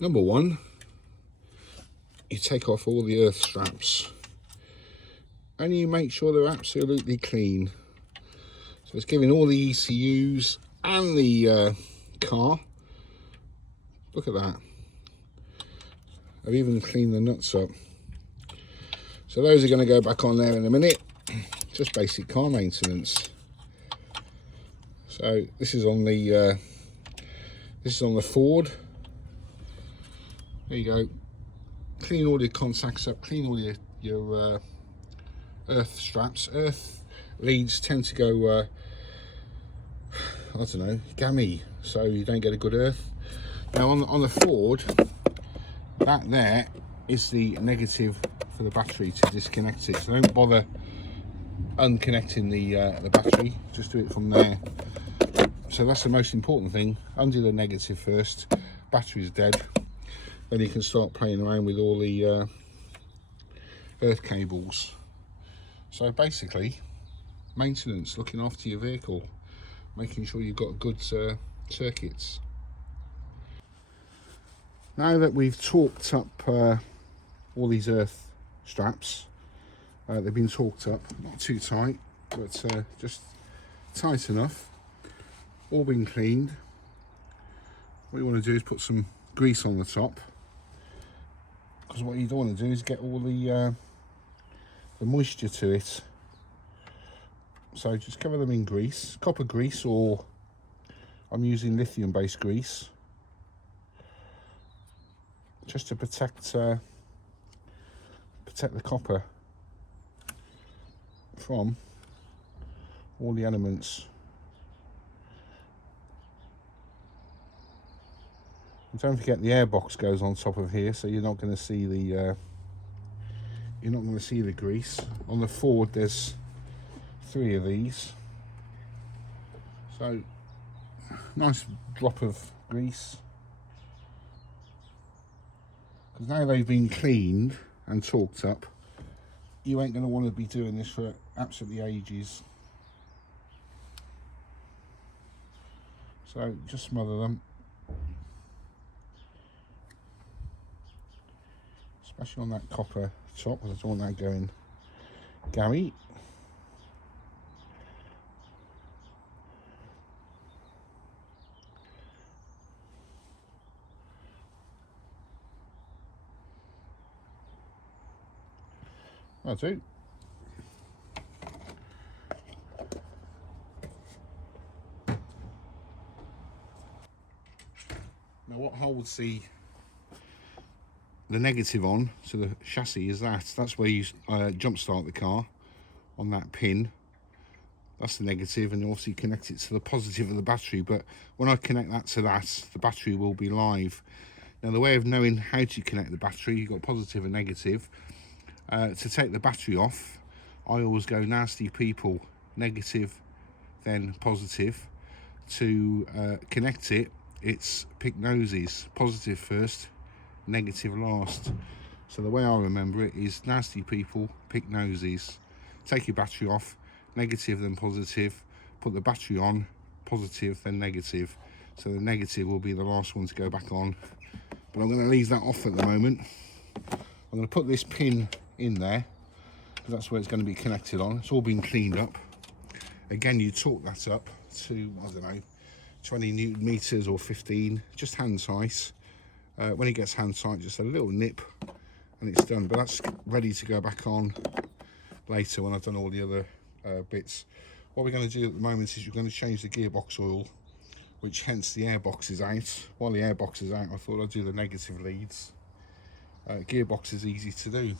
Number one, you take off all the earth straps and you make sure they're absolutely clean. So it's giving all the ECUs and the car, look at that, I've even cleaned the nuts up. So those are going to go back on there in a minute, just basic car maintenance. So this is on the Ford. There you go. Clean all your contacts up, clean all your earth straps. Earth leads tend to go I don't know, gammy, so you don't get a good earth. Now on the Ford, that there is the negative for the battery to disconnect it. So don't bother unconnecting the battery, just do it from there. So that's the most important thing. Undo the negative first, battery's dead, then you can start playing around with all the earth cables. So basically, maintenance, looking after your vehicle, making sure you've got good circuits. Now that we've torqued up all these earth straps, they've been torqued up, not too tight, but just tight enough, all been cleaned. What you want to do is put some grease on the top, because what you don't want to do is get all the moisture to it. So just cover them in grease, copper grease, or I'm using lithium based grease, just to protect the copper from all the elements. And don't forget the airbox goes on top of here, so you're not going to see the grease. On the Ford there's 3 of these, so nice drop of grease, because now they've been cleaned and torqued up, you ain't going to want to be doing this for absolutely ages. So just smother them, especially on that copper top, because I don't want that going gammy. I'll do. Now what holds the negative on to the chassis is that's where you jump start the car, on that pin. That's the negative, and obviously connect it to the positive of the battery. But when I connect that to that, the battery will be live. Now the way of knowing how to connect the battery, you've got positive and negative. To take the battery off, I always go nasty people, negative, then positive. To connect it, it's pick noses, positive first, negative last. So the way I remember it is nasty people, pick noses. Take your battery off, negative then positive, put the battery on, positive then negative. So the negative will be the last one to go back on. But I'm going to leave that off at the moment. I'm going to put this pin in there, because that's where it's going to be connected on. It's all been cleaned up. Again, you torque that up to, I don't know, 20 Newton meters or 15, just hand tight. When it gets hand tight, just a little nip and it's done. But that's ready to go back on later when I've done all the other bits. What we're going to do at the moment is we're going to change the gearbox oil, which hence the airbox is out. While the airbox is out, I thought I'd do the negative leads. Gearbox is easy to do.